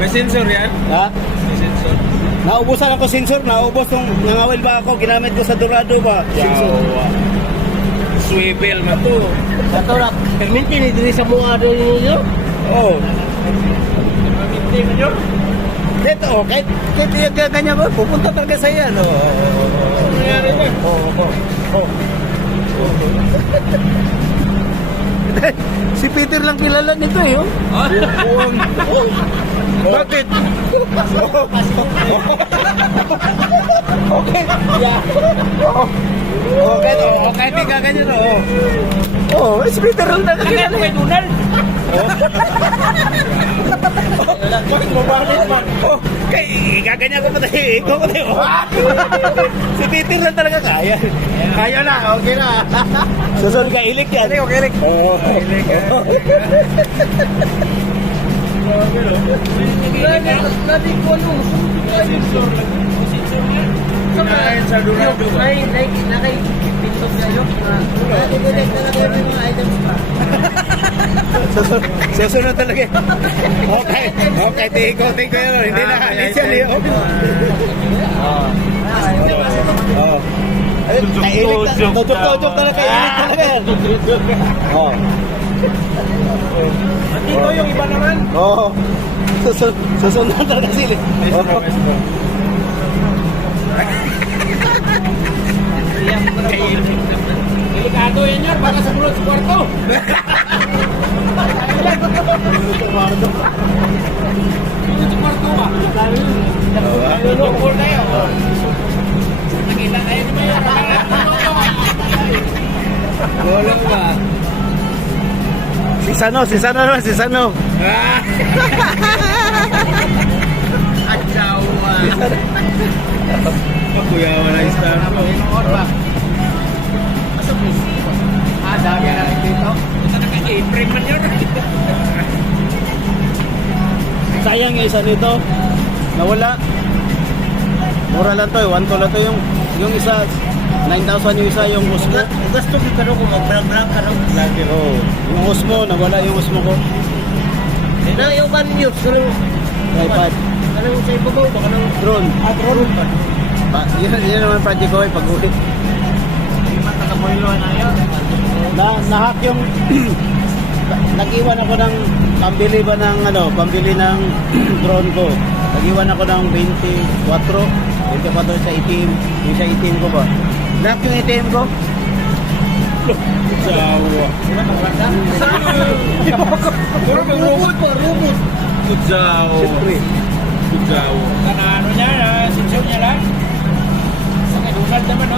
May sensor yan? Ha? May sensor. Naubusan ako sensor, naubos nung nangawil ba ako, ginamit ko sa Dorado ba? Sensor. Swivel man to. Ato na, perminti ni diri sa mga doon ninyo. Oo. Perminti man yun? Dito, oh, kahit yung ganyan ba, pupunta talaga sa yan. Oo. Ano nangyari ba? Oo. Si Peter lang kilala nito eh. Bakit? Okay. Yeah. Okay, di ka ganyan. Oo, si Peter lang talaga kilala. Kay Donald. Bakit mabalik man? Kay gaganyan ko pa tayo. Ikaw ko tayo. Si Peter lang talaga kaya. Kaya na, okay na. Susunod ka, ilik yan. Okay, ilik. Oo. Lagi ko ano. Sensor lang. Sensor yan. Kinain sa Dorado ba? Ay, nakay pintos kayo. I-detect na kayo ng mga items pa. Susunod talaga. Okay, tiko yun. Hindi na, hindi siya niyo. Oo. Kailik na, tutok talaga, kailik talaga yan. Oo. Dito yung iba naman. Oo. Susunod talaga sila. Delikado yan yan, baka sa bulot sa kwarto. Bulot sa kwarto ba? Lulukol kayo. Nakita kayo naman yan. Wala ba? Si Sano naman, si Sano. Adjawa. Kuya, wala yung star mo. Asa po? Dami na rin dito. Ito naka-apron man yun. Sayang yung isa nito. Nawala. Mura lang to, 1 to lang to yung isa. 9,000 yung isa, yung Osmo. Gusto ko ka kung mag-brag-brag ka rin. Lagi, oo. Yung Osmo, nawala yung Osmo ko. Na yung kan news, kanang Tripod. kanang sa ibabaw ba kanang Drone. drone ba? Yun naman project ko eh, pag-ulit. Taga-boilo na yun. Nahack yung nag-iwan ako ng pambili ng drone ko. Nag-iwan ako ng 24 sa ATM. Yung sa ATM ko ba? Nahack yung ATM ko. Jawa. Puro bang robot po, robot. Jawa. Siyempre. Jawa. Ano niya, sensor niya lang. Sa kadunad naman, no?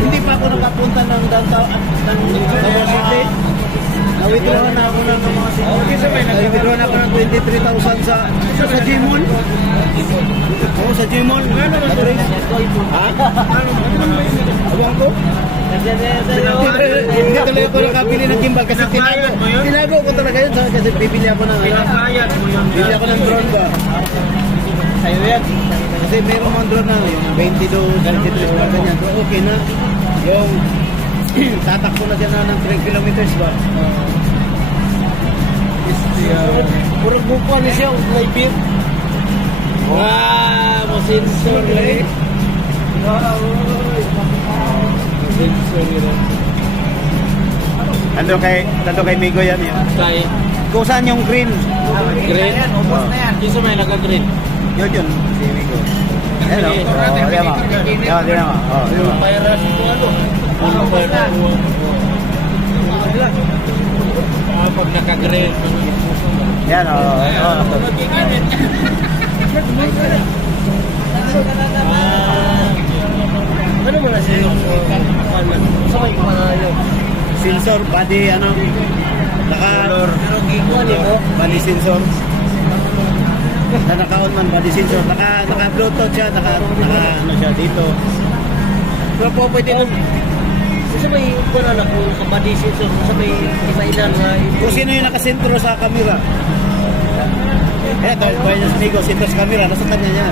Hindi pa ako nakapunta ng downtown ng Tower City. Na-withdraw na ako ng mga Okay, sabay, na-withdraw na ako ng 23,000 sa Gmall. Oo, sa Gmall. Ha? Awang ko? Hindi tuloy ako nakabili ng gimbal kasi tinago ko talaga yun kasi bibili ako ng Pinakayat mo yun. bibili ako ng drone ba? Sa'yo yan. Kasi meron mga drone na yung 22, 23 ba ganyan. So okay na. Yung tatakbo na dyan na ng 3 kilometers ba? Puro buko ni siya, may beef. Wow, masensor eh. Sensor yun. Ando kay Migo yan yun. Kay Kung saan yung green? green, ubos na yan. Yung sa may naka-green. Yun, si Migo. Ayan o. Diyan mo. Diyan mo. Virus ito ano? Pag naka-green. Yan o. Ano mo na siya? Sa may pangalan. Sensor, body, Pero gikuan mo. body sensor. Na naka-on man, body sensor. Naka-bluetooth siya, ano siya dito. Pero po pwede nun, Sa may kuan na kung sa body sensor, sa may iba-ilan na kung sino yung nakasentro sa camera. Ito, bayan niya sa Migo, sentro sa camera, nasa kanya niya.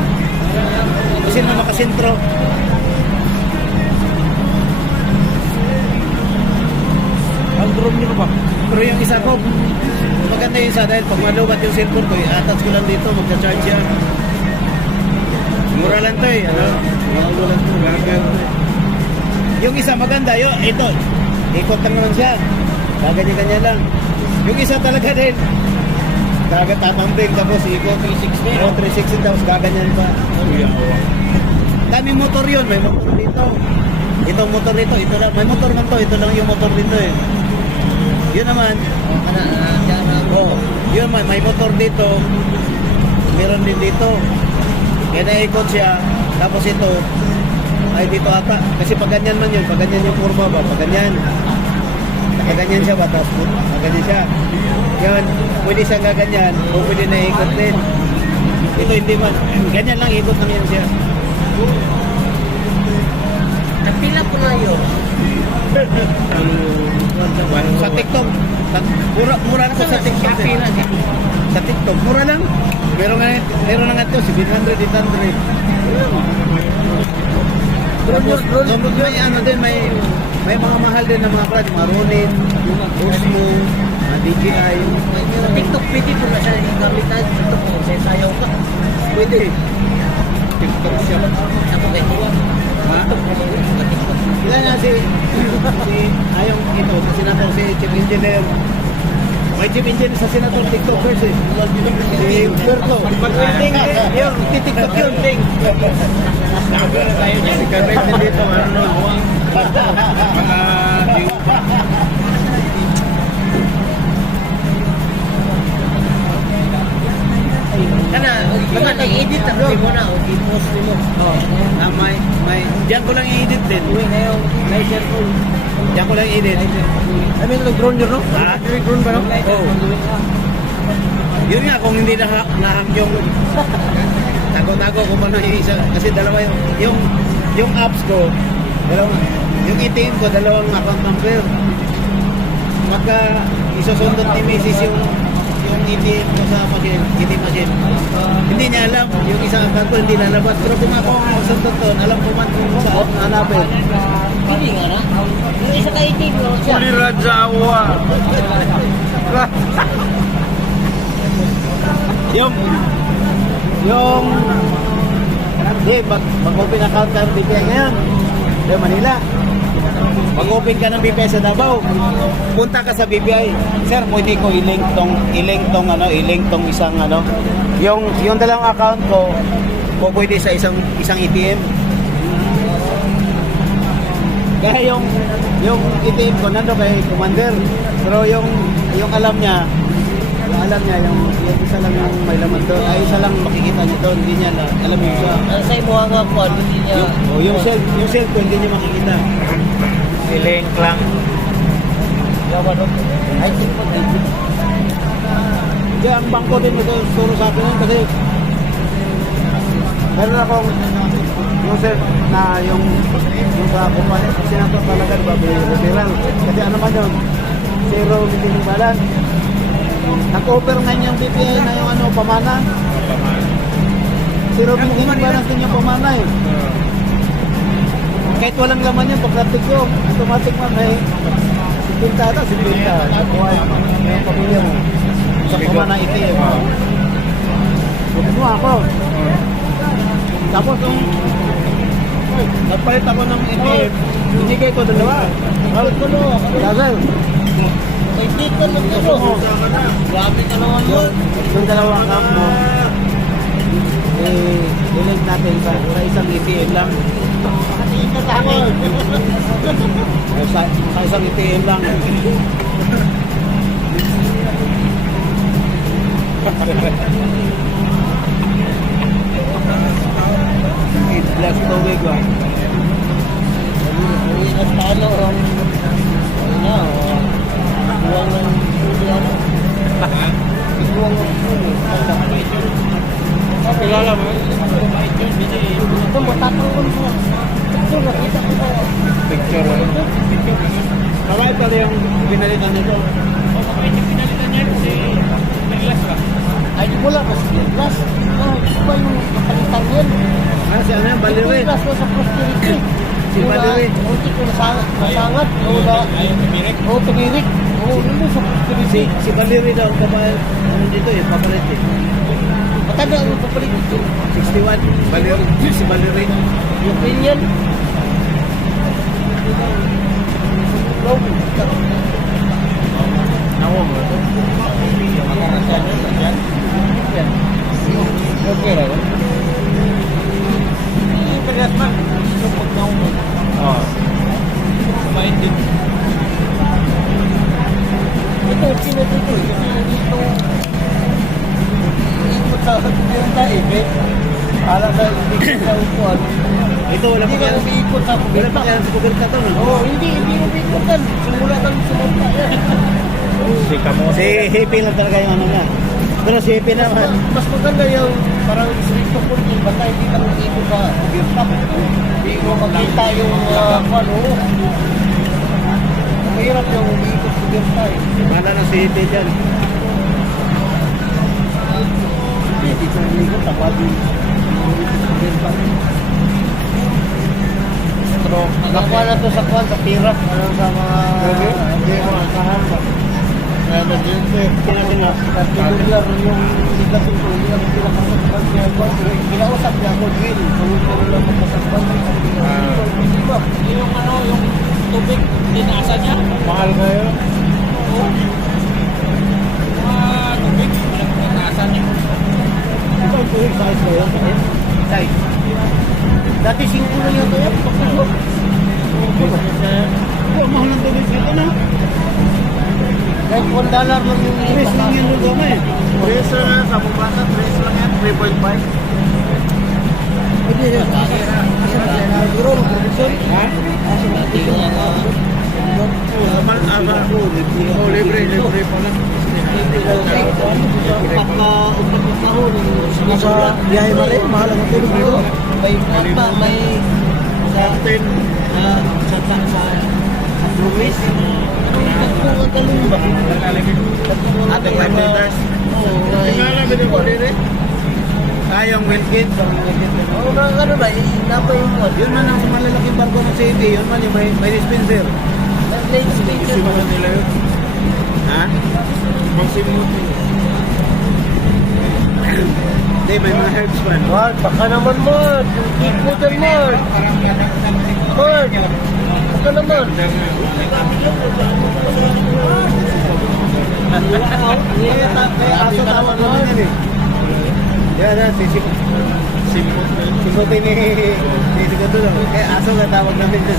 Kung sino nakasentro. drone nyo ba? Pero yung isa ko, maganda yung isa dahil pag malubat yung cellphone ko, i-attach ko lang dito, magcha-charge yan. Mura lang to eh, ano? Mura lang to, gagal. Yung isa maganda, ito, ikot lang naman siya. Gaganyan-ganyan lang. Yung isa talaga din, tatambling tapos ikot 360. O 360 tapos gaganyan pa. Daming motor yun, may motor dito. Itong motor dito, ito lang. May motor man to, ito lang yung motor dito eh. Yun naman, yun may motor dito. Meron din dito. Kaya naikot siya. Tapos ito, ay dito ata. Kasi pag ganyan man yun, pag ganyan yung kurma ba, pag ganyan. Nakaganyan siya ba, tapos nakaganyan siya. Yan, pwede siya gaganyan, o pwede na ikot din. Ito hindi man, ganyan lang, ikot lang yan siya. Napila ko na yun. Sa TikTok, mura na po sa TikTok. Sa TikTok, mura lang. Meron na nga ito, 700, 800. Tapos, may ano din, may mga mahal din na mga brand, mga Ronin, Osmo, mga DJI. Sa TikTok, pwede po na siya gamitan. TikTok po, sayaw ka. Pwede. TikTok siya. Ako kayo. Ha? Ilan na si Ayong ito, sa senator, si Chief Engineer. May Chief Engineer sa senator, TikTokers eh. Si Puerto. Pag-waiting, yung TikTok yun, ting. Si Carmen din dito, ano. Kana, baka nag-edit ang mo na o i-post mo. May, diyan ko lang i-edit din. Uy, na yung may cellphone. Diyan ko lang i-edit. I mean, nag-drone yun, no? Ha? Nag-drone ba, no? Oo. Yun nga, kung hindi nahang yung tago-tago kung ano yung isa. Kasi dalawa yung apps ko, dalawa, yung ATM ko, dalawang account number. Pagka isusundot ni Mrs. yung ATM ko sa machine, ATM machine. Hindi niya alam, yung isang account ko hindi lalabas. Pero kung ako ang sundot doon, alam ko man kung saan hanapin. Hindi nga na. Yung isa ka ATM, no? Siya. Kulira Jawa. Mag-open account ka ng BPI ngayon. Yung Manila. Mag-open ka ng BPI sa Davao. Punta ka sa BPI. Sir, pwede ko i-link tong isang ano. Yung dalawang account ko, pwede sa isang ATM. Kaya yung ATM ko nando kay Commander. Pero yung alam niya yung isa lang yung may laman doon. Ay, isa lang makikita niya doon. Hindi niya alam yung isa. Ang sa'yo mo nga po, hindi niya. Yung cell ko, hindi niya makikita. I-link lang. Yawa, no? Ay, cellphone, ay. Kaya ang bangko din nagturo sa akin yun kasi meron akong yung cell na yung sa kumpanya kasi nato talaga referral. Kasi ano man yun, zero remaining balance. Nag-offer nga yung BPI na yung ano, pamana. Zero remaining balance din yung pamana eh. Kahit walang laman yan, pagdating ko, automatic man may sipinta ata, sipinta. Nakuha yung pamilya mo. Sa pamana ATM. Bukit mo ako. Tapos yung nagpalit ako ng ATM, binigay ko dalawa. Dagal. Hindi ka nagturo. Grabe ka naman yun. Yung dalawang account mo, i-link natin sa isang ATM lang. Sa isang ATM lang. Last tubig ba? Uwi na talo ron. Ano, buwang ng huli ano. Buwang ng huli. Kilala mo? Ito, matatang ko mo. Ito, nakita ko ba? Picture. Kawai pala yung pinalitan nito. Pinalitan niya si Naglas ka. Ay, di mo lang. Mas, iba yung kapalitan yun. Si ano yan, Baliwe. Mas ko sa prosperity. Si Baliwe. Munti ko nasangat. O, tumirik. Oo, nandun sa Si Baliri daw, kabayan, ano dito eh, papalit eh. matanda ang papalit ito. 61, Baliri, si Baliri. Yung ganyan. Okay lah. Ini berat man. Support na mo. Oh. Kumain din. Ito sino dito? Dito. Ikot sa yung taibet. Ala sa ikot sa upuan. Ito wala Hindi pa ka kaya. umiikot sa Wala kuberta. pa kaya sa kuberta to, no? Oo, hindi umiikotan. Simula kang sumumpa yan. Si Kamo. Si Hippie lang talaga yung ano niya. Pero si Hippie naman. Mas maganda yung parang stricto po rin. Basta hindi ka umiikot sa kuberta. Hindi mo makita yung ano. Mahirap yung umiikot sa kuberta eh. Mana na si Hippie dyan. Hindi ka umiikot. Tapos yung umiikot sa kuberta. Pero nakuha na to sa kwan, sa tirap. Ano sa mga... Hindi mo asahan ba? Kaya nag-iinte. Kina. Particular yung sikat yung tuloy ang pinakasal sa kwan. Kinausap niya ako, Will. Kung lang magkasakpan. Hindi ba? Yung ano, yung tubig, tinaasan niya. Mahal kayo? Tubig, tinaasan niya. Ito ang tuwing size ko yun. Size. Dati 5 na yun ito yan. Mahal ng tubig dito na. Kahit $1 lang yung Tres lang yung lugaw mo eh. Preso na sa bubata, preso lang yan, 3.5. Hindi yun. Siguro, profesor. Ha? Oh, libre pala. Sa biyahe pa rin, mahal ang tulog dito. May pa, may sa Luis. Ang talong ba? Ating 5 liters. Yung Wilkins. Oo, ano ba? Napay yung what? Yun man ang malalaking barko ng city. Yun man yung may dispenser. Late station. Nila yun. Ha? Magsimot. Hindi, may mga herbs man. Mark, baka naman Mark. Yung kick mo dyan Mark. Mark, baka naman. Aso tawag naman yan eh. Yan, simutin ni Sigurdo lang. Kaya aso nga tawag namin dyan.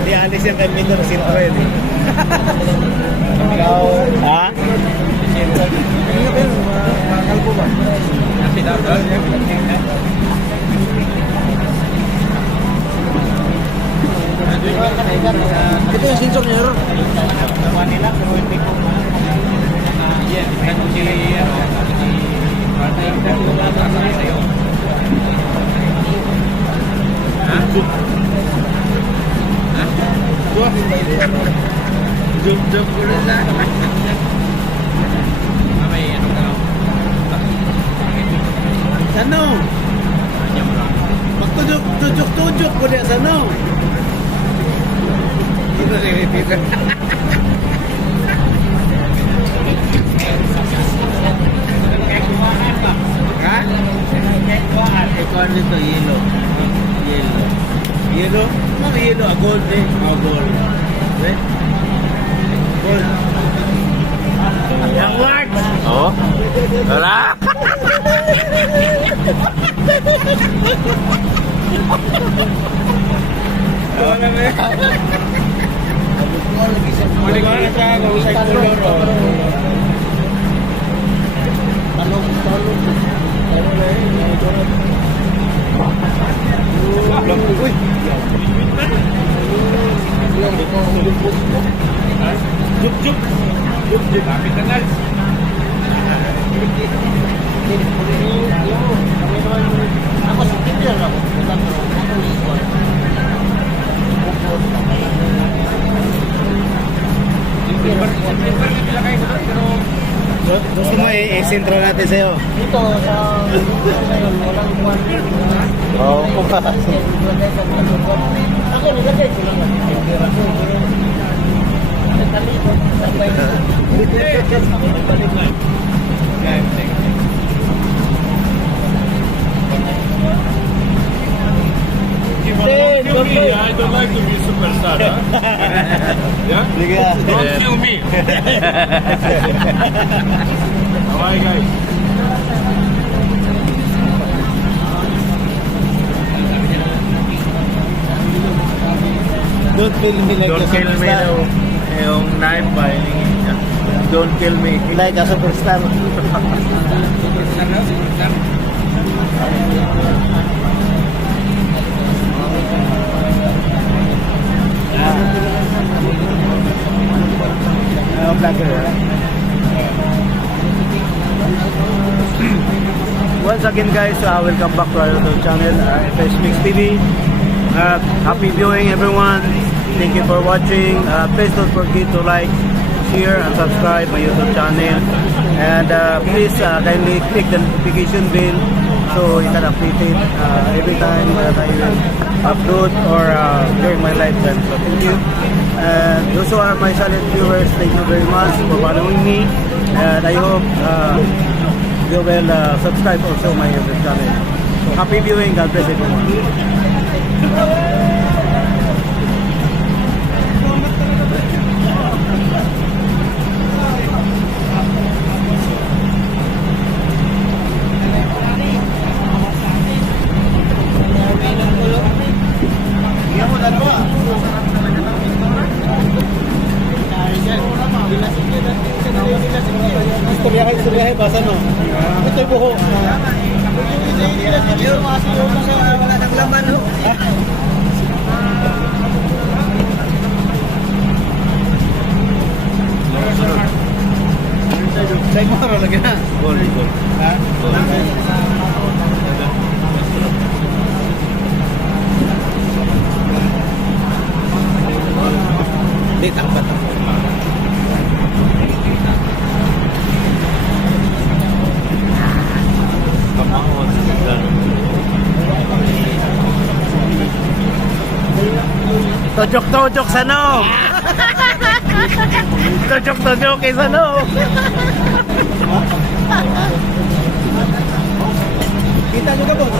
Di alis yung kay Mindor Silfred eh. Ha? Makalbo ba? Kasi daw. Ito yung sensor niya, Ron. Naman nila, pero hindi ko Yan, ano si Partner ko tatay sa'yo. Ha? Ha? Jump ko rin na. May ano ka lang. Sano? Magtujuk-tujuk ko dia sano. Kita repeat. Ha? Ikuan dito, yellow. Yellow. Yellow? No, yellow. A gold eh. A gold. Red? Gold. Yang white! Oh? Wala? Wala na eh. Mali ko na siya, usay color. Talong. Uy! Juk. Kapit na nals. Ako si Peter ako. Ako ikuan. September nga nilagay ko doon, pero Gusto mo i-sintro natin sa'yo? Dito sa ngayon, walang kuwan. Oo, kung ba? Ako nilagay ko lang. don't kill me. I don't like to be superstar, huh? Yeah? Sige ah. Don't kill me. Bye, guys. Don't kill me like Don't a kill me superstar. daw. Yung knife ba, hilingin niya. Don't kill me. Like a superstar. Vlogger. Once again guys, welcome back to our YouTube channel, FS Mix TV. Happy viewing everyone. Thank you for watching. Please don't forget to like, share, and subscribe my YouTube channel. And please kindly click the notification bell so you can update it every time that I will upload or during my live time. So thank you. And those who are my silent viewers, thank you very much for following me. And I hope you will subscribe also my YouTube channel. So happy viewing. God bless everyone. Istoryahe, basa no? Ito'y buho. Wala nang laman, ho. Say mo ro lagi na. Goal. Ha? Di tapat. Tojok-tojok sa no. Tojok-tojok sa no. Kita nyo ka, boss?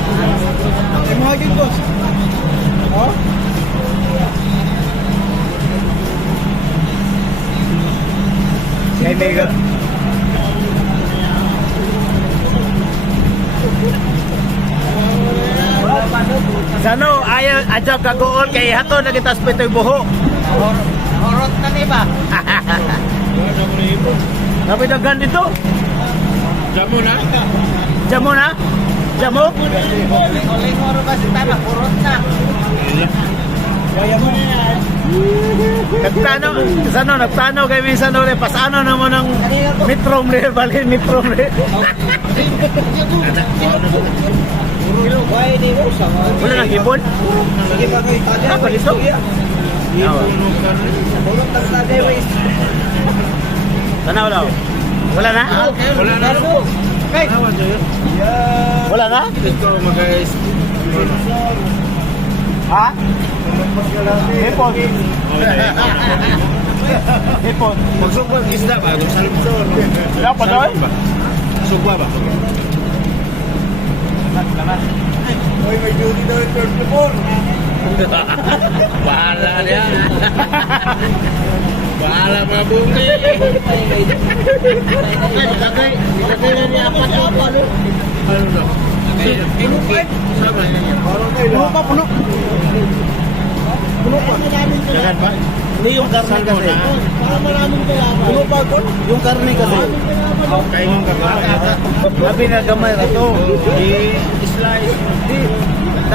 Ay mo hagin, boss? Oh? Kay Mega. Sano, ayaw, adyo kagool kay hato na kita spitoy buho. Horot na niba? Napidagan dito. Jamo na? Jamo na? Jamo? Uling horot ba si Tama? Horot na. Kaya mo na yan. Nagplano, sano, nagplano kay minsan ore, pasano naman ng mitrom rin, balin mitrom rin. Why di mo sa Wala nang hipon? sige pa kayo tadya. Ah, palito? Horot na sa guys. Sana wala? Wala na? Wala na. Okay. Wala na? Ito mag-guys. Ha? Hipon. Hipon. Magsugba ang isda ba? Salmsor. Wala pa doon? Sugba ba? Hoy, may duty daw yung third floor. Bahala niya. Bahala mga bungi. Ilagay na niya apat-apat. Ano na? Inupit. Puno pa, puno. Puno pa. Jagan pa? Hindi yung karne kasi. Para maraming kalaban. Puno pa ko. Yung karne kasi. Kaya yung kakata. Sabi na gamay na to. I-slice. Di,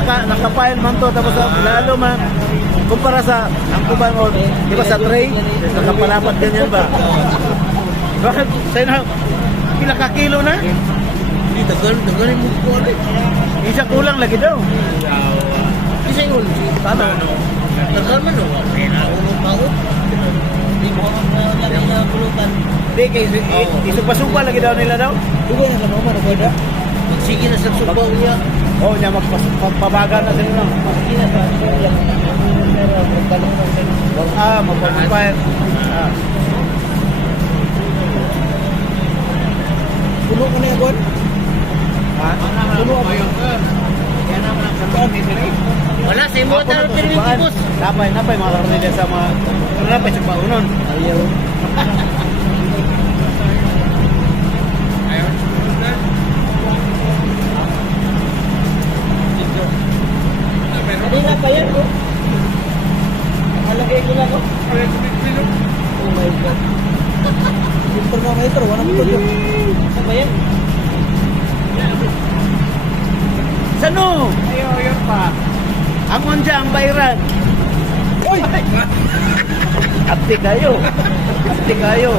nakapile man to. Tapos lalo man, kumpara sa, ang kuban mo, di ba sa tray? Nakapalapat ganyan ba? Bakit? Sa'yo na, pila ka kilo na? Hindi, tagal mo po ulit. Isa kulang lagi daw. Isa yun. Tama. Tagal man o. May naulong pa o. Hindi mo ako pulutan. Hindi, kay isupa-supa lagi daw nila daw. Dugay na sa mama na pwede. Sige na sa subaw niya. Oo, niya magpabaga na sila. Sige na sa subaw lang. Pero magbalong na sa Magpapampire. puno ko na yan, Puno ba yun? Yan naman ang sabi ni wala, sa imo tayo pinipos. Napay mga karnilya sa mga napay sa paunon. Ayaw. Kanina pa yan, oh. Nakalagay ko lang, oh. Oh my God. Yung thermometer, wala mo ito. Saan ba yan? Sano? Ayaw pa. Amon dyan, ang bayran. Uy! Apti kayo. Apti kayo.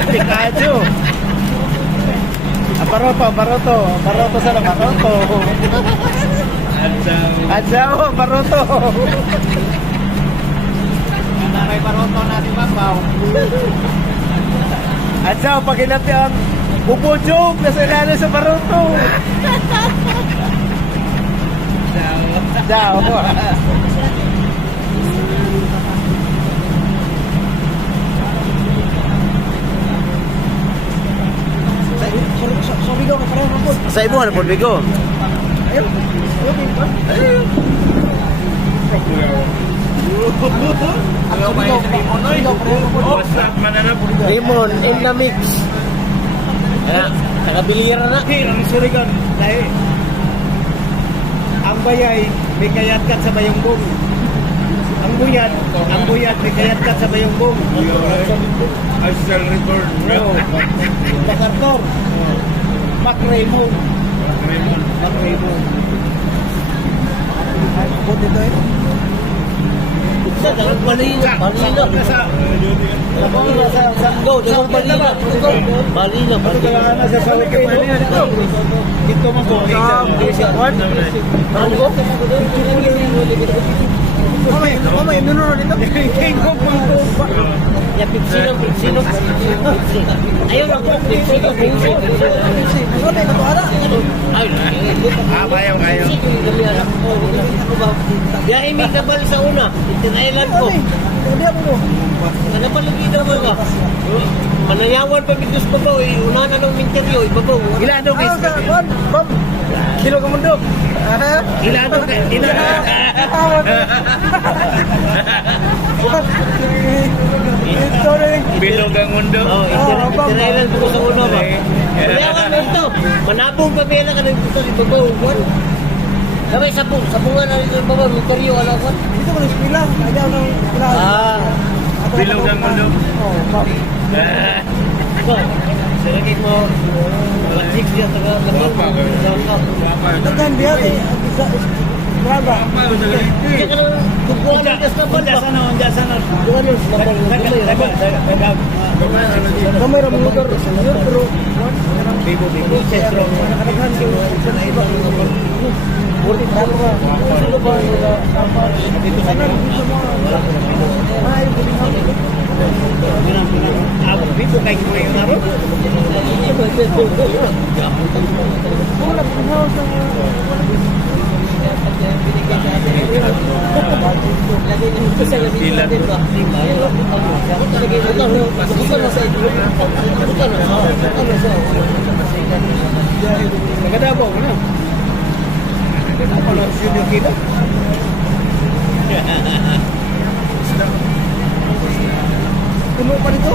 Apti kayo. Baroto sana, baroto. Adjaw, baroto. May baroto natin mabaw. Adjaw, pag ilati ang bubujog na sa ilalim sa baroto. Adjaw. Sa bigaw, kapareho na po. Sa imo, ano po, Bigo? Ayaw. Okay ba? Lemon in the mix. Kaya, nakabilira na. Ang surigan, dahil ang bayay, may kayatkat sa bayongbong. Ang buyat, may kayatkat sa bayongbong. I shall return. Bakartor. Mac Raymond. Mac Raymond. Buti ito eh. Sa dalang balina. Balina. Sa Go, dalang balina. Balina. Ano kailangan na sa sawit kayo? Ito mo po. Tango? Mamay, nununod ito. King Kong Mango. Ya, Pipsino. Ayaw lang. Pipsino. Ano tayo natuara? Kayo. Biyahe may kabal sa una. Itinailan ko. Kanapalagi naman ka. Manayawan pa bitus babaw. Una na ng minteryo. Ibabaw. Ilan daw guys? Kilo ka mundo. Ilan daw guys? Bilog ang mundo. Itinailan ko sa una ba? Manayawan na ito. Manabong pamela ka ng gusto sa ibabaw. Kamay sabungan na rin yung babaw. Minteryo. Alam ko. Dito ko nag-spila. Ayaw ng spila. Bilog ang mundo. Selagin mo 1.6 yan taga Tagan biya kay Brava. Kaya ka naman kukuha ng gas na ba? Undasan na. Kamay ramang lugar. Pero Bibo. sentro. Nakadaghan ko sa iba. Buti Brava. Sino ba dito sana dito mo. Ay, Abot bibo kay mo yung naro. Nagadabaw mo na. Ako lang sino kita. Puno pa dito.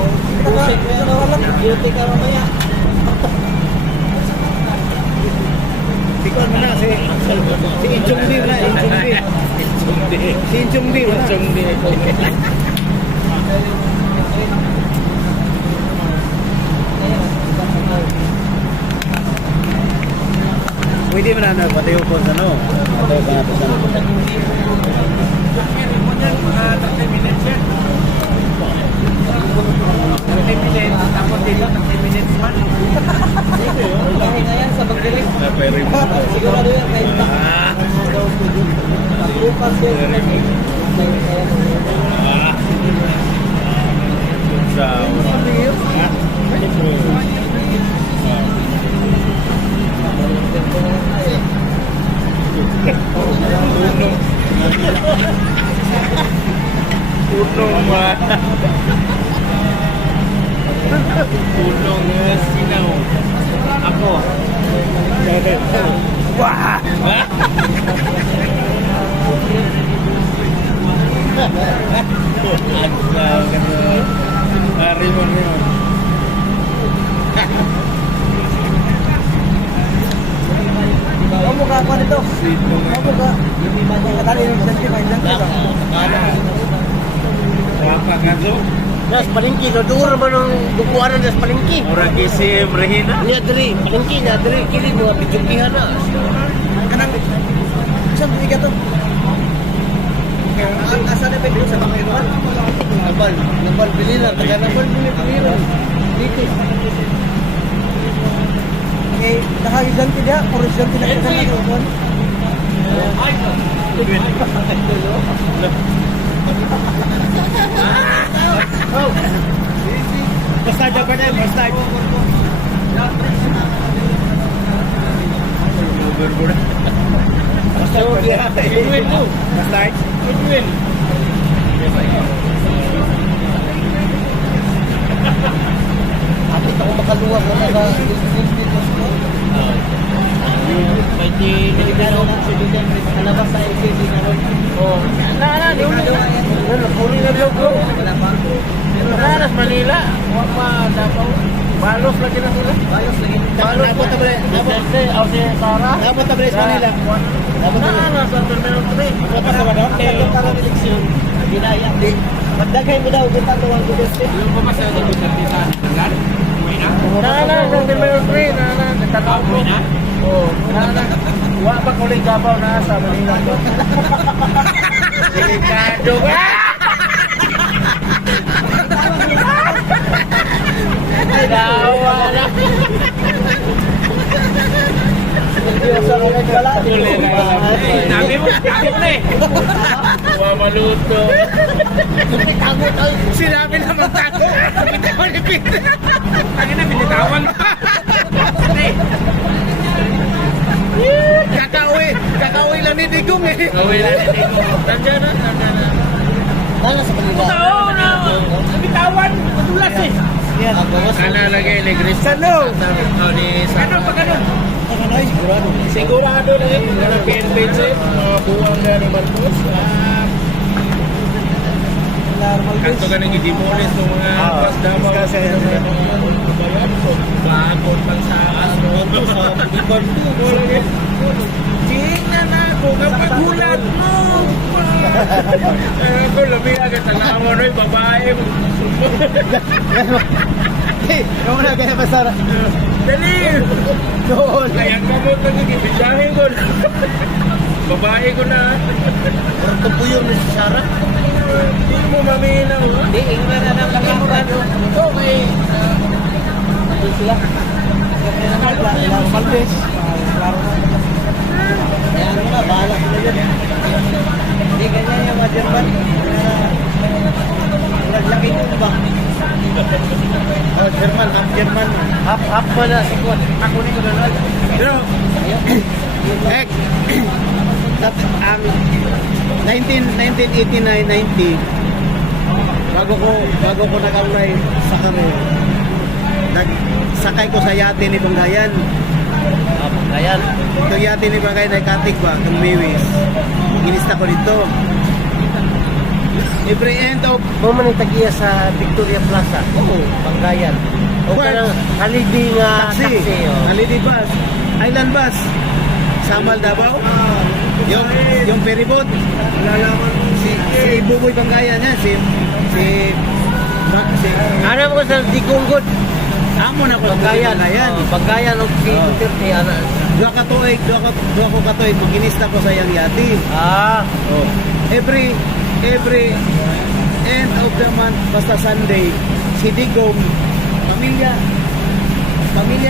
Beauty ka mamaya. Tikon mo na si Inchong Bi na. Si Inchong Bi. Pwede mo na patayo po sa ano. Patayo ka na po sa ano. 30 minutes yan. 30 minutes. Tapos dito 30 minutes man. Ngayon sa pagdilig. Sigurado yan kahit pa. Lupas yan. Tulong sinaw. Ako. Wah! Rimon. Kamu ka ako nito. Kamu ka. Katali ng santi ba isang ka. Wapa kaso. Das palengke dodur man ang bukuanan das palengke. Murag isim Regina. Niya diri, palengke niya diri kini mga bijukihan na. Kanang isang biga to. Ang asa na pwede sa mga iwan. Nabal bilila, taga nabal bilila. Dito. Okay, nakagisan ti dia, purisan ti na ko. Ay, Basta dyan pa din, basta. Basta Edwin mo. Basta. Edwin. Apit ako makaluwag na mga may delegado ng citizen kalabas sa LCD karon. Oh. Na, di ulit. Puri na logo. Naras Manila. Wa pa Davao. Balos lagi na sila. Balos lagi. Balos Dapat na bre. Dapat si Sara. Dapat na bre sa Manila. Dapat na. Na sa terminal 3. Dapat sa Manila. Karon eleksyon. Ginaya. Magdagay mo daw kita to ang gusto. Yung pamasa sa bisa Tanggal. Uwi na. Na sa terminal 3 na nakataw mo. Uwi na. Oh, wa pa ko Davao na sa Manila. Delikado. Dawa na. Diyos ang nagwala. Nabi mo na eh. Mamaluto. Sinabi na magtago. Bitawan ni Peter. Lagi na binitawan pa. Kakauwi lang ni Digong eh. Uwi na ni Nico. Nandiyan na. Wala sa Manila. Oo na. Bitawan. Madulas eh. Kana lagay ni Chris. Sano? Ni Sano pa ganun. Sigurado. Sigurado na yun. Mga PNPC. Mga buwang na ni Marcos. Kanto ka nang i-demolish ng mga bus Davao. Kasi Bakot pang sa ano. Sa Bicol. Tingnan na ako kapag gulat mo. Ako labi agad ang amo na yung babae. Kamu na kaya basta. Dali! Doon. Kaya kamot lang yung ibisahin ko. Babae ko na. Orang tupuyo ni si Sara. Hindi mo maminaw. Di, ingnan na ng kakampan. Ito, may... Ito sila. Ilang Valdez. Klaro na. Ayan mo na, bahala sila dyan. Hindi ganyan yung mga German. Naglaki nyo ba? Oh, German, half German. Half pa na si Kwan. Ako ni ko na lang. Pero, ek, ang 1989-90, bago ko nag-apply sa kami, nagsakay ko sa yate ni Banggayan. Ayan. Itong yate ni Banggayan ay katig ba, kung Mewis. Ginista ko dito. Every end of, Mo man yung tagiya sa Victoria Plaza. Oo. Panggayan. O Well, kanang halidi nga taxi, taxi. oh. Halidi bus, Island bus, Samal Davao, yung ferry boat, si Buboy Banggayan yan, si Ano mo sa Digunggod? Amo na ko Panggayan. Banggayan. Panggayan og si Oh. Duterte ana. Dua ko katoy, maginista ko sa yang yati. Ah, Oh. Every end of the month, basta Sunday, si Digong, pamilya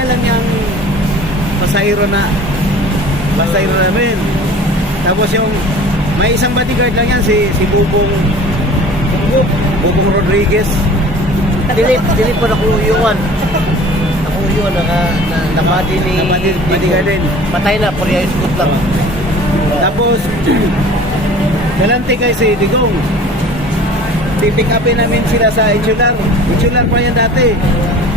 lang yung pasahero namin. Tapos yung, may isang bodyguard lang yan, si Bubong Rodriguez. dili pa nakuyuan. Nakuyuan nakabadi ni Bodyguard din. Patay na pariya iskut lang. Tapos, dalante kay si Digong. pipick upin namin sila sa Insular. Insular pa yan dati.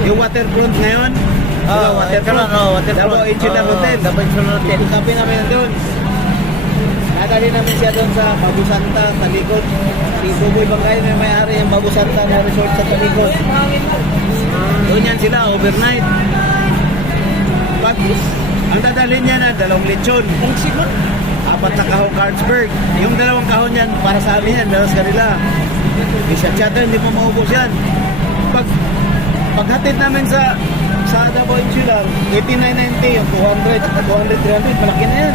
Yung waterfront ngayon. Diba, waterfront. Davao Insular Hotel. Davao Insular Hotel. Pipick upin namin doon. Nadali namin siya doon sa Babu Santa, Talikod. Si Buboy Bangay na may-ari yung Babu Santa na resort sa Talikod. Doon yan sila, overnight. Pag, ang dadalhin niya na, 2 lechon. Apat na kahong Carlsberg. Yung 2 kahon yan, para sa amin yan, dahil sa kanila. Isa-chata, hindi mo maubos yan. Paghatid namin sa Davao Insular, 89.90, yung 200, 300, malaki na yan.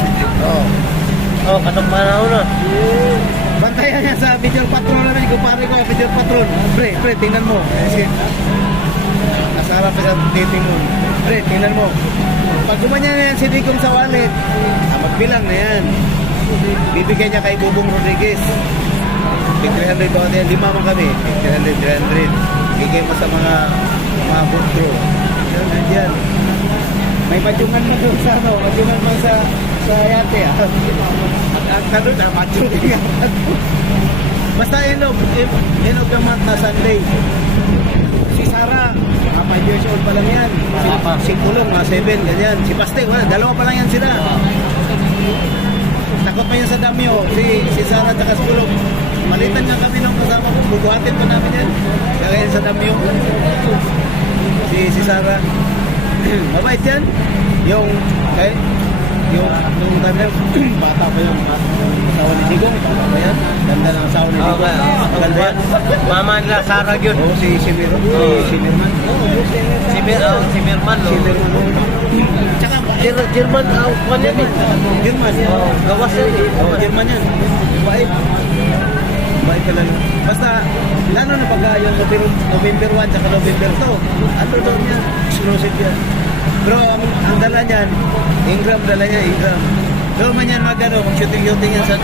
Oh, katong panahon na. Bantayan niya sa Video Patrol namin, kumpare ko, Video Patrol. Pre, tingnan mo. Kasi, nasa harap sa dating mo. Pre, tingnan mo. Pag gumanyan na yan si Digong sa wallet, magbilang na yan. Bibigyan niya kay Bubong Rodriguez. 300 ba yan? 5 man kami. 300. Bigay mo sa mga butro. Yan. May padyungan mo doon sa ano, padyungan mo sa yate. Ang kanod na, padyungan. Basta inog yung month na Sunday. Si Sarah, 5 years old pa lang yan. Si Kulong, 7, ganyan. Si Paste, 2 pa lang yan sila. Takot pa yan sa damyo. Si Sarah at si Kulong. Malitan nga kami nung kasama ko. Bubuhatin pa namin yan. Kaya sa damyo. Si Sarah. Mabait yan. Yung time na bata pa yung asawa ni Digong. Bata pa yan. Ganda ng asawa ni Digong. Ganda yan. Mama nila Sarah yun. Oo, si Mirman. Si Mirman. Si Mirman. Tsaka, German, kwan yan eh. German. Gawas yan eh. German yan. Bait. Bait ka lang. Basta, lalo na pag yung November 1 tsaka November 2, ano daw niya? Exclusive yan. Pero ang dala niyan, Ingram dala niya, Ingram. Doon man yan mag-shooting yan sa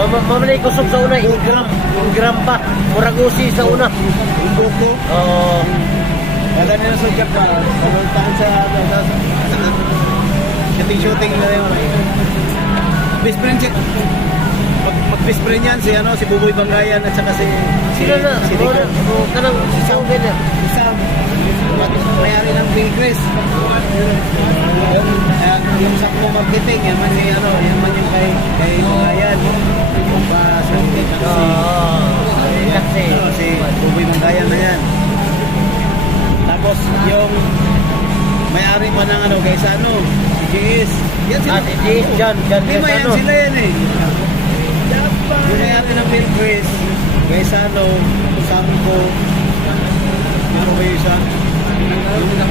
Mamalay kusog sa una, Ingram pa. Muragusi sa una. yung buko. Oo. Dala niya sa Japan. Panultahan sa shooting na yun. Best friend siya. Mag-best friend yan si Buboy Bangayan at saka si Nico. Kanang si Sauben yan. Isang mayari ng Pilgris. Yung sakmo marketing, yan man yung kay Bangayan. Yung pa sa Taxi. si Buboy Bangayan na yan. Tapos yung may-ari pa ng guys, si JS. Yan sila. Si JS, John Lima yan sila yan eh. Yung may-ari ng Pilgris, guys, Samko, ano ba yung isa?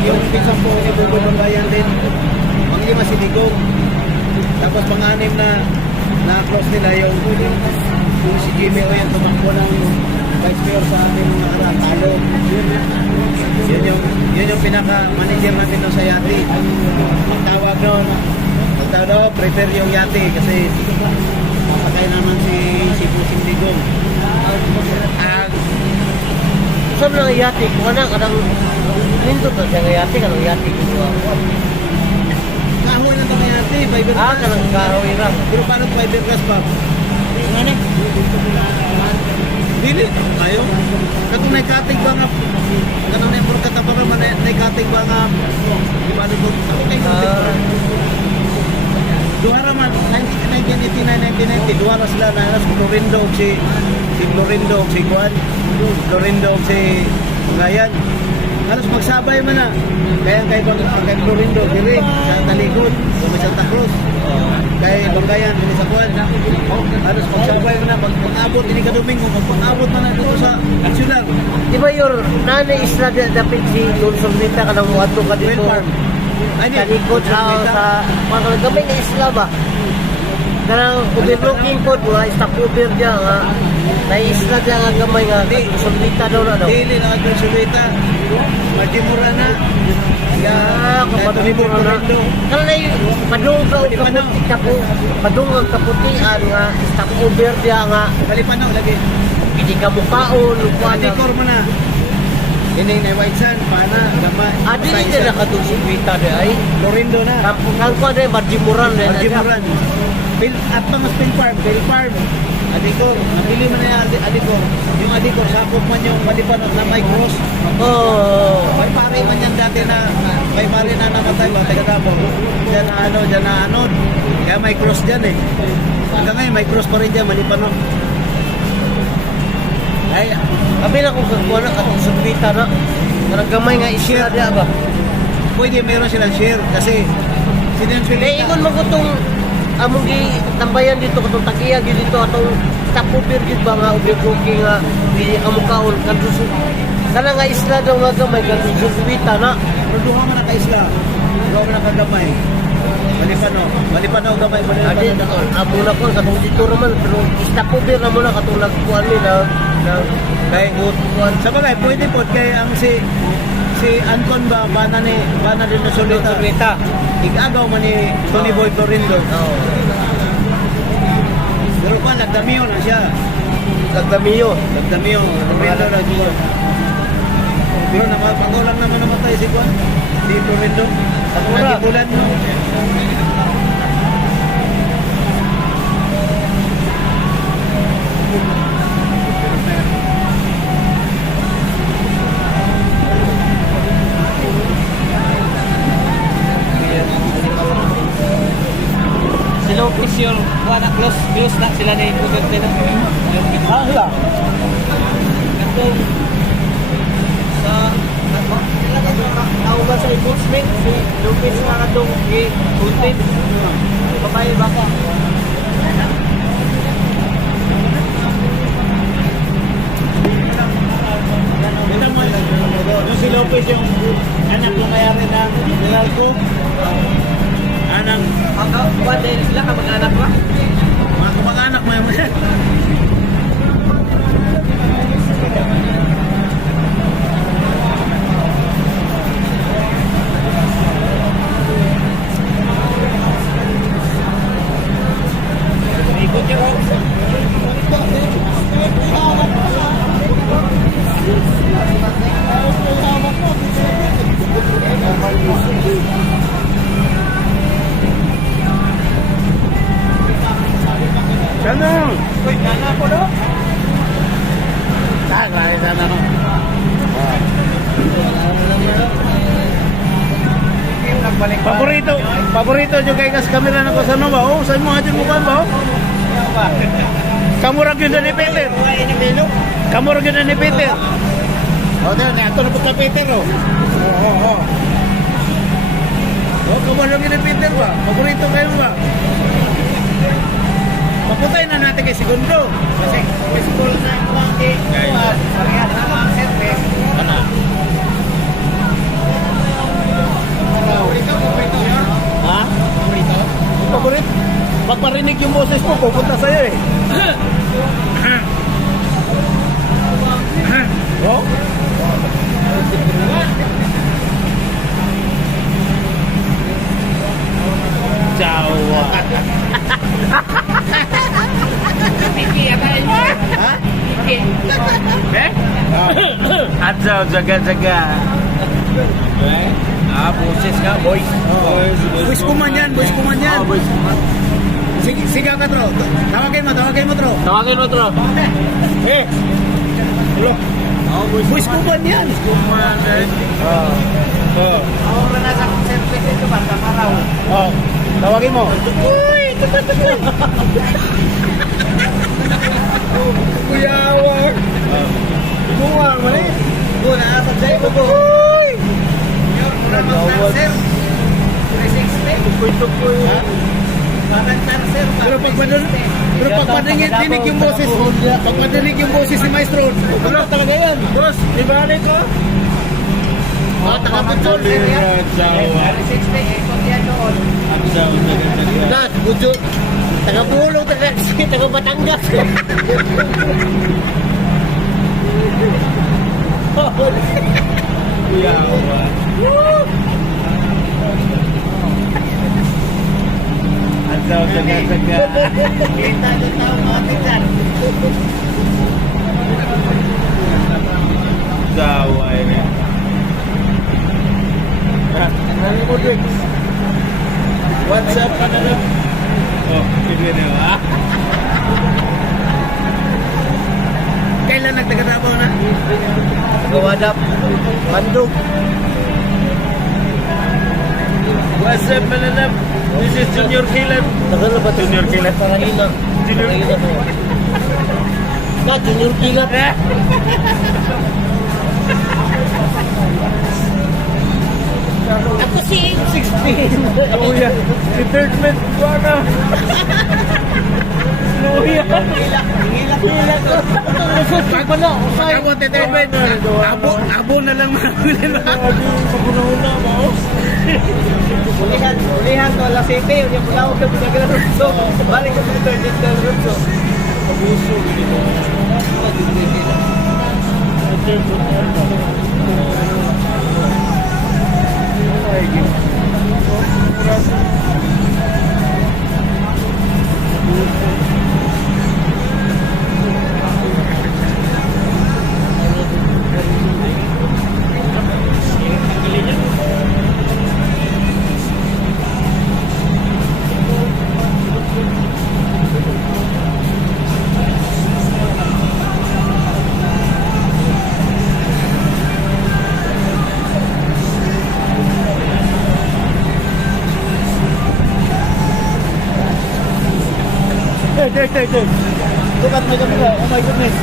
Yung isang po niya, Buboy Bangayan din. Ang 5 si Digong. Tapos pang-6 na close nila yung si Jimmy o yan tumakbo ng vice mayor sa ating mga talo. Yun yung pinaka-manager natin sa Yati. Magtawag doon, prepare yung Yati kasi papakay naman si Pusing Digong. Saan lang yati? Kung kanang nindot na siya yati, kanang yati. Kahoy na ito may Yati, fiberglass. Kanang kahoy lang. Pero paano fiberglass pa? Ano? Dili, ayaw. Katong naikatig ba nga, kanang na-import katabara man naikatig ba nga, di ba nito? Duhara man, 1989, 1990, duhara sila na si Florindo, si Juan, Florindo, si Ngayan. Halos magsabay man na. Kaya kay Florindo, diri, sa Talikod, sa Santa Cruz. Kay Bangayan, diri sa Juan. Halos magsabay man na. Pag-abot, ini ka Domingo, pag-abot man na dito sa Insular. Di ba yung nanay isla dapat si Lulson Nita ka nang muadto ka dito? Talikod sa mga gamay na isla ba? Karang overlooking po, mga stopover niya nga. Naisla niya nga gamay nga. Sulita daw na daw. Dili na ito sulita. Majimura na. Kapadungura na. Kala na yung padung ka o kaputi kapo. Padung ang kaputian nga. Stopover niya nga. Kalipanaw lagi. Hindi ka mukaon. Dekor mo na. Ini na white sand, pana, gamay. Adi hindi na katong sulita de ay. Florindo na. Kampung ko na Marjimuran. Marjimuran. At mas Pil Farm. Adikor, nabili man na yung Adikor. Yung Adikor, sakop man yung Malipanog na may cross. Oh. May pare man yan dati na, may pare na namatay ba, taga Davao. Diyan na ano. Kaya may cross dyan eh. Hanggang ngayon, may cross pa rin dyan, Malipanog. Ay, Kami na kung kagkuha na katong subita na. Parang gamay nga i-share niya ba? pwede meron silang share kasi Eh, ingon mo ko itong among tambayan dito, katong tagiya dito, atong tapupir dito ba nga, ubri-buki nga, di amukaon, kanduso. Kana nga isla daw nga gamay, kanduso subita na. Pero duha man na ka-isla. Duha man na kagamay. Malipano gamay. Adi, amo na ko, katong dito naman, pero istapupir na muna, katong nagkuhan ni na Kay sa bagay, pwede po kay ang si Anton ba bana din na Solita. Igagaw man ni Tony Boy Florindo. Oo. Pero pa nagdamiyo na siya. Nagdamiyo. Florindo na siya. Pero napapagaw lang naman namatay si Juan. Si Florindo. Nagibulan mo. Sila official, wala close na sila ni Duterte na. Hala. Katong sa tao ba sa enforcement si Lupis nga katong i-content babae baka Yung si Lopez yung anak ng mayari ng Nilalco. Anang kuwan din sila ka mag-anak ba? mga kamag-anak mo yung Ikot yung Sana! Uy, kana ko no? Sana no. Paborito nyo kay kas kamera na ko sa no ba? Oh, sa mo atin mo ba ba? Kamura gyud ni Peter. Kamura gyud ni Peter. Oh, ni ato na puta Peter oh. Oh. Oh, kamura gyud ni Peter ba? Paborito kayo ba? Maputay na natin kay Segundo. Kasi school na yung mga parehas na mga service. Ano? Ha? Paborito? Pagparinig yung boses mo, pupunta sa'yo eh. Oh? Jawa. Ha? Eh? Adzaw, jaga-jaga. boses ka, boys. Boys ko man yan. Siga ka, Tro. Tawagin mo, Tro. Tawagin mo, Tro. Eh. Hello. Boys ko man yan. Ahora na sa service ito ba? Tamaraw. Oh. Tawagin mo. Uy! Kuyawag. Buwang mo eh. Buwan na sa jayo ko. Uy! Sir. 360. Ha? Pero pag madinig yung boses, si Maestro, ano talaga yan? Boss, di ba alay ko? Taga-Butol, sir yan. 360, ikot yan doon. Nas, Bujo. Taga-Bulong, taga-Batangas. Adzaw, jaga-jaga. Kita doon tao mga tingkan. Jawa ini. Nani mo, Drix? WhatsApp ka na lang. Oh, sige na. kailan nagtaga-Davao na? Gawadap. Bandog. What's up, Mananap? This is Junior Kilan. Tagal na ba? Junior Kilat. Parangina. Junior Kilat. Junior Kilat. Ako si 16. Luya. Si third man. Wala. Luya. Hilak ko. Pag ano, usay. Ako, third man. Abo na lang mahuli ba? Magunahuna mo. Ulihan to, alas 7. Yung pulaw ka pula ka na runso. Balik ko sa 30 ka na runso. Abuso. Hey. Look at my camera. Oh my goodness.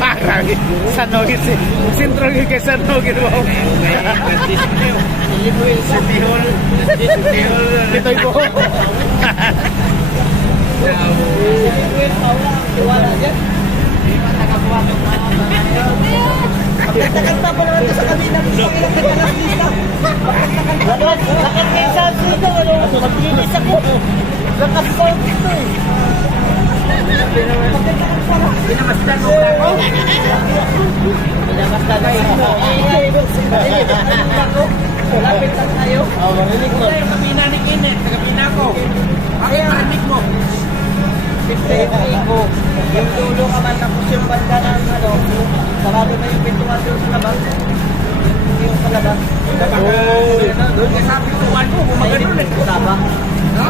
Parang Sanogin si Sintro kay Sanogin mo. Ito'y po. Kanta pa naman sa kanina. Nakakaisan dito. Maglinis ako. Nakasal dito eh. Pinamasdan mo ako? Pinamasdan ako. Lapit lang tayo. Marinig mo. Kapina ni Kinet. Kapina ko. Bakit marinig mo? Siyempre ko. Yung dulo ka man tapos yung banda ng ano. Sarado na yung pintuan doon sa labas. Yung sa labas. Doon ka sa pintuan mo. Gumagano rin ko. Tama. No?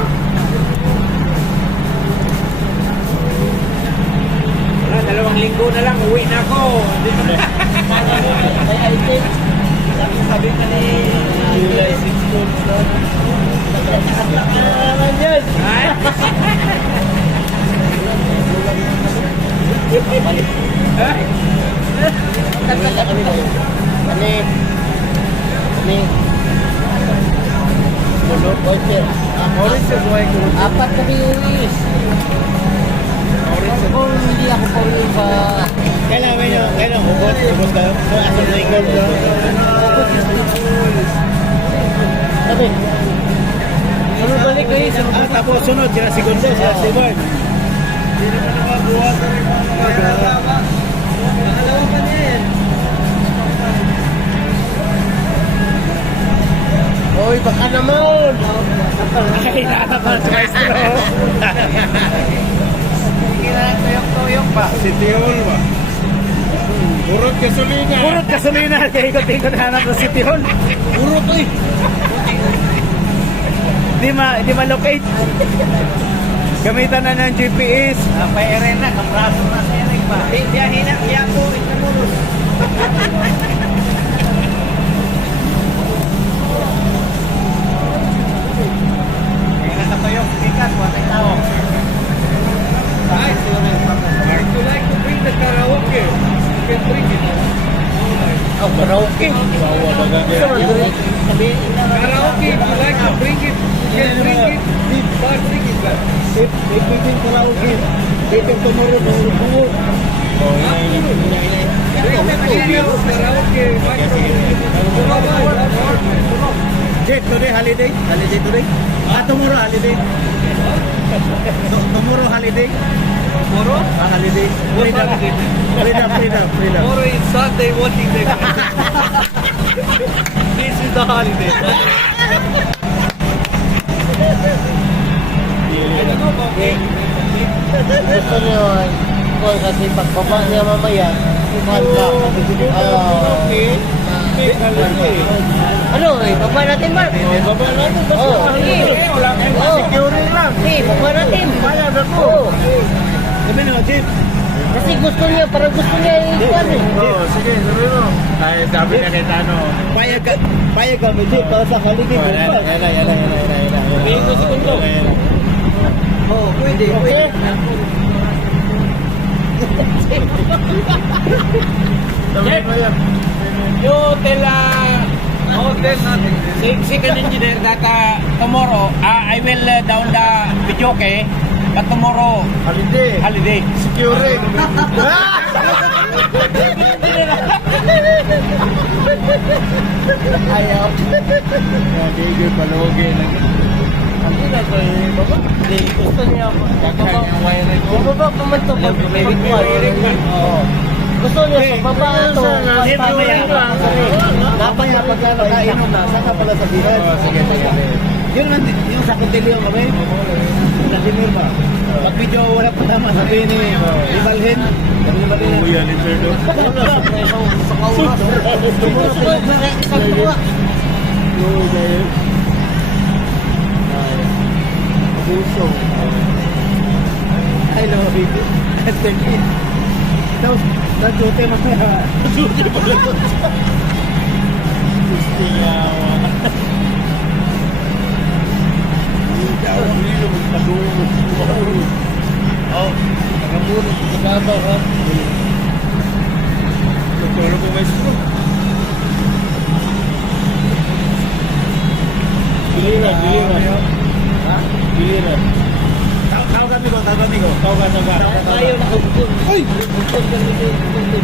Wala, 2 linggo na lang. Uwi na ako. May item. Sabi ka ni July 16. Nagkakasakla ka na naman yun. Kanta kami na yun. Kami. Mulo, Boyper. Apat kami uwis. Kung hindi ako pa uwi pa... Kailan ubos kayo? Asal na ikaw bro. Sabi. Sunod balik kayo. Tapos sunod sila si Gonzo, sila si Bart. Hindi naman nakabuhat na rin mga Nakalawa pa din. Hoy, baka naman. Ay, natapan sa maestro. Tuyok-tuyok pa. Si Tihol ba? Urot gasolina. Purot gasolina. Kaya ikot-ikot hanap sa City Hall. Urot eh. Di ma-locate. Gamitan na ng GPS. Pairin na, kapraso na sa Eric ba? Biyahin na, iya po, itamulos. Kaya nakatuyok, ikat, watay tao. Would you like to bring the karaoke? You can bring it. Oh, karaoke. Karaoke, if you like to bring it, you can bring it. Start singing that. If we can karaoke, we can tomorrow to work. Karaoke, Jet, today holiday? Holiday today? Tomorrow holiday? Tomorrow holiday? Tomorrow? Holiday? Freedom. Tomorrow is Sunday working day. This is the holiday. Gusto nyo, ko kasi pagbaba niya mamaya, kumahan ka. Ano eh, baba natin ba? Baba natin. Oo, sige. Wala kayong security lang. Sige, baba natin. Bayad ako. Oo. Sabi na, Jeep. Kasi gusto niya, parang gusto niya ikuan eh. Oo, sige, sabi mo. Ay, sabi na kay Tano. Payag kami, Jeep, para sa kaligid. Yan. Bigyan ko segundo. Oo, pwede. Okay. Jeff, you tell second engineer that tomorrow I will down the video, okay? But tomorrow holiday. Security. Ayaw. Hindi palugi lang. Hindi na ko eh, baba. Hindi, gusto niya. Daghang yung wiring ko. Baba pa man to pag may wiring ka. Oo. Gusto niya sa baba to. Dapat na pagka nakainom na, saka pala sabihin. Sige. Yun naman, yung sa kutilyo kami. Nasimir ba? Pag video wala pa tama, sabihin ni Ibalhin. Sabi ni Ibalhin. Kuya ni Sir Do. Sa kauras. Sa kuha. Puso. I love it. Tapos, nagsuti mo na. Gusto niya. Oh, nakamunod sa kaba ha. Tutulog ko maestro. Giliran. Ha? Giliran. Tawag kami ko. Tawag na ba? Ayaw na kumpun. Uy!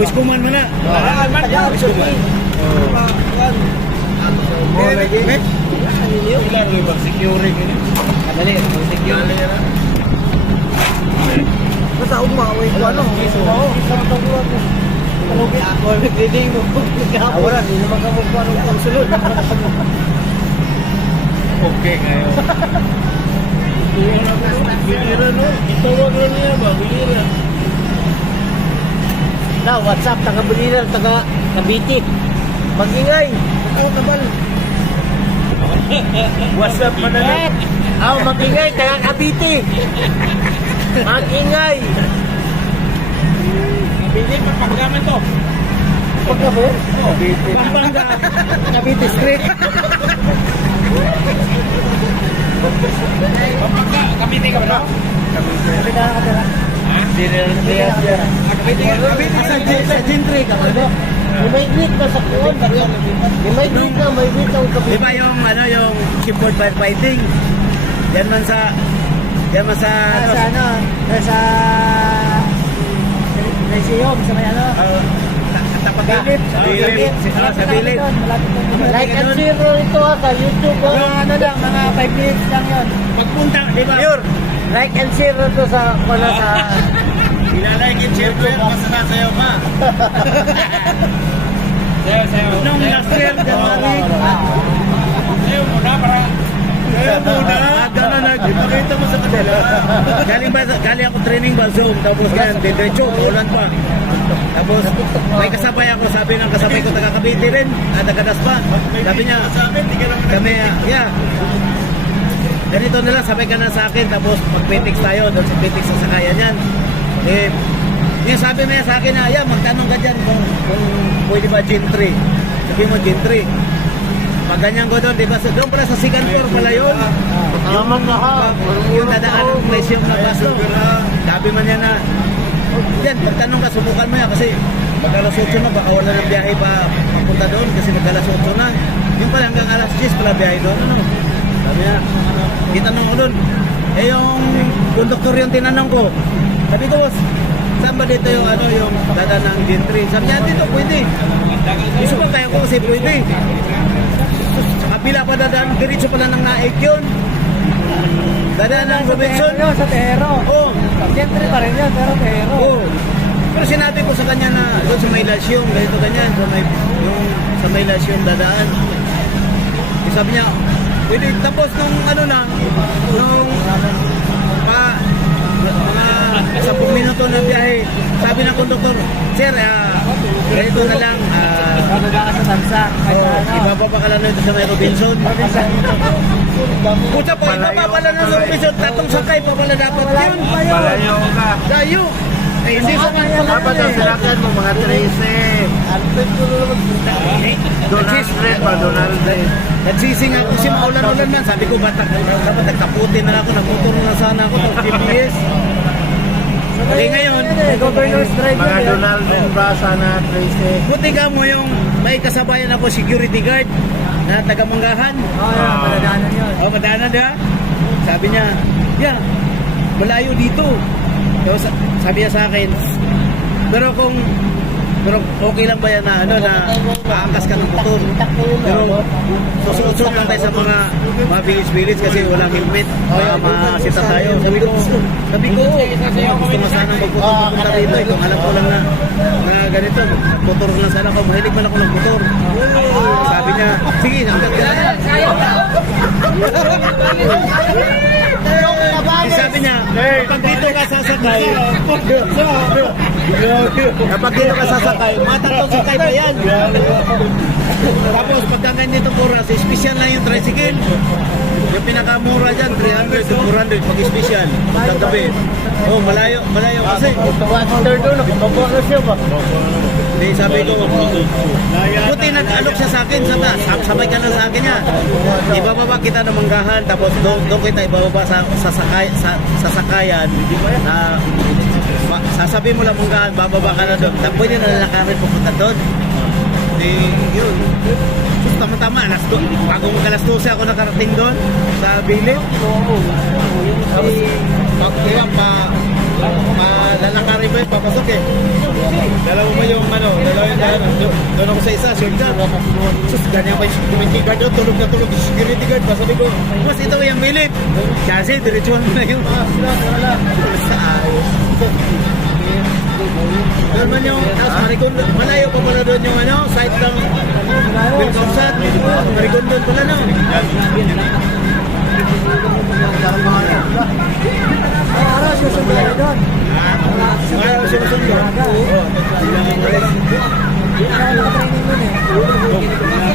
Biskuman mo na. Wala man yan. Ilan rin ba? Security ni? Madali, security. Basta umaway ko ano. Oo. Kalugi ako. Nagdiding mo. Wala, hindi naman ka mong paano ang sulod. Okay kayo. Biliran no? Itawag na niya ba? Biliran. Na, WhatsApp, taga Buliran, taga Cavite. Mag-ingay. Ikaw naman. WhatsApp pa na lang. Mag-ingay, taga Cavite. Mag-ingay. Hindi pa paggamit to. Pagkabo? Cavite. Pampanga. Cavite Street. Pampanga. Cavite ka ba no? Sabi na nakatira. Sa Gentry ka ba? May greet ka sa kuwan. May greet ka sa Di Cavite. ba yung yung keyboard firefighting? Yan man sa Sa Museum, sa may ano? Tapagilip. Sa bilip. Like and share ito sa YouTube. Ano lang, mga 5 minutes lang yun. Pagpunta, di ba? Pure. Like and share ito sa Ilalike and share ko yun, basta nasayaw ka. Sayo. Nung last year, January. Sayo muna para. Sayaw muna. Gano'n nagpakita mo sa kanila. Galing ako training ba, Zoom. Tapos yan, diretso, ulan pa. Tapos, may kasabay ako, sabi ng kasabay ko, taga Cavite rin, taga Daspa. Sabi niya, kami, ganito nila, sabay ka na sa akin, tapos mag-Phoenix tayo, doon sa Phoenix sa sakayan yan. Eh, yung sabi mo sa akin na, magtanong ka dyan kung pwede ba Gentry. Sabi mo Gentry. Pag ganyan ko doon, di ba? Doon pala sa second floor pala yun. Naman na ha. Yung dadaan ng museum na baso. Sabi man niya na, yan, magtanong ka, subukan mo yan kasi mag-alas 8 na, baka wala ng biyahe pa mapunta doon kasi mag-alas 8 na. Yung pala hanggang alas 10 pala biyahe doon. Ano? Sabi niya, itanong ko doon. Eh yung konduktor yung tinanong ko. Sabi ko, boss, saan ba dito yung yung dadaan ng Gentry? Sabi niya, dito pwede. Gusto ko kaya ko kasi pwede. Sa kapila pa dadaan, diretso pala ng naik yun. Dadaan ng Robinson. Sa Tehero. Oo. Siyempre pa rin yun, pero Tehero. Oo. Pero sinabi ko sa kanya na doon sa may lasyon, ganito ganyan, sa may lasyon dadaan. Eh, sabi niya, pwede tapos nung nung mga 10 minuto na biyahe. Sabi ng konduktor, sir, ganito na lang, ibababa ka lang nito sa may Robinson. Puta pa, ibababa lang ng Robinson, tatong sakay pa pala dapat yun. Palayo ka. Layo. Eh, hindi ko man Dapat ang sinakyan mo, mga 13. Donald Street ba? Donald Street. Nagsising ako kasi maulan-ulan man. Sabi ko, dapat nagtaputin na ako, nagmotor na sana ako ng GPS. Eh ngayon, Mga Donald Street ba? Sana 13. buti ka mo yung may kasabayan ako security guard na taga-Manggahan. Oh, madaanan niya. Sabi niya, yeah, malayo dito. Tapos sabi niya sa akin, pero okay lang ba yan na aangkas ka ng motor? Pero susunod lang tayo sa mga village kasi walang helmet. Masita tayo. Sabi ko, gusto mo sanang magpunta rito. Kung alam ko lang na ganito, motor lang sana ako. Mahilig man ako ng motor. Sabi niya, sige, hanggang ka na. Sabi niya, kapag dito ka sasakay, matatong sakay pa yan. Tapos pagka ganito oras, special lang yung tricycle. Yung pinakamura dyan, 300 to 400 pag special, pagkagabi. Oh, malayo kasi. Hindi, sabi ko, buti nag-alok siya sa akin, sabay ka na sa akin niya. Ibababa kita ng Manggahan, tapos doon kita ibababa sa sakayan. Sasabi mo lang Manggahan, bababa ka na doon. Pwede na lalakarin pupunta doon. Di, yun. So, tama-tama, bago mag-alas 12 ako nakarating doon sa Bilip. Tapos, lalakarin mo yung papasok eh. Dalawa mo yung doon ako sa isa, shortcut. Sus, ganyan pa yung security guard doon, tulog na tulog yung security guard. Sabi ko, mas ito yung Bilip. Kasi, diretsuhan mo na yun. Doon man yung, malayo pa pala doon yung site ng Wilcomsat. Marigondon pala no.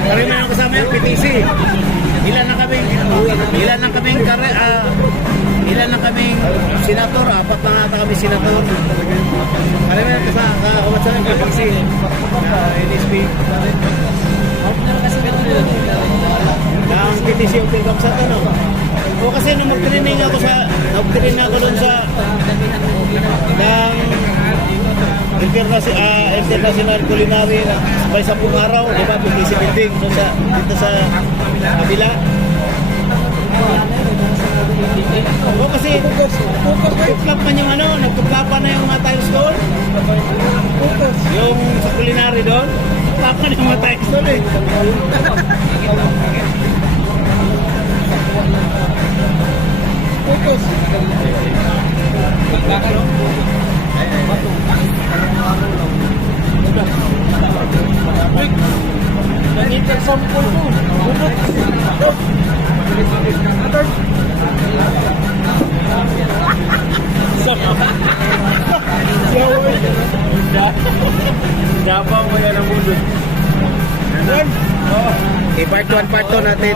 Kami na kasama yung PTC. Ilan na kaming senator, 4 na ata kami senator. Kami na kasama yung PTC. NSP. Ang PTC yung Wilcomsat o kasi nung mag-training ako doon sa International Culinary by 10 araw, di ba? PTC building dito sa kabila. O kasi tuklap man yung nagtuklapan na yung mga tiles doon. Yung sa culinary doon, tuklapan na yung mga tiles doon eh. Focus. Nangitin sampul ko. Dapat mo yan ang budot. Part 1 natin.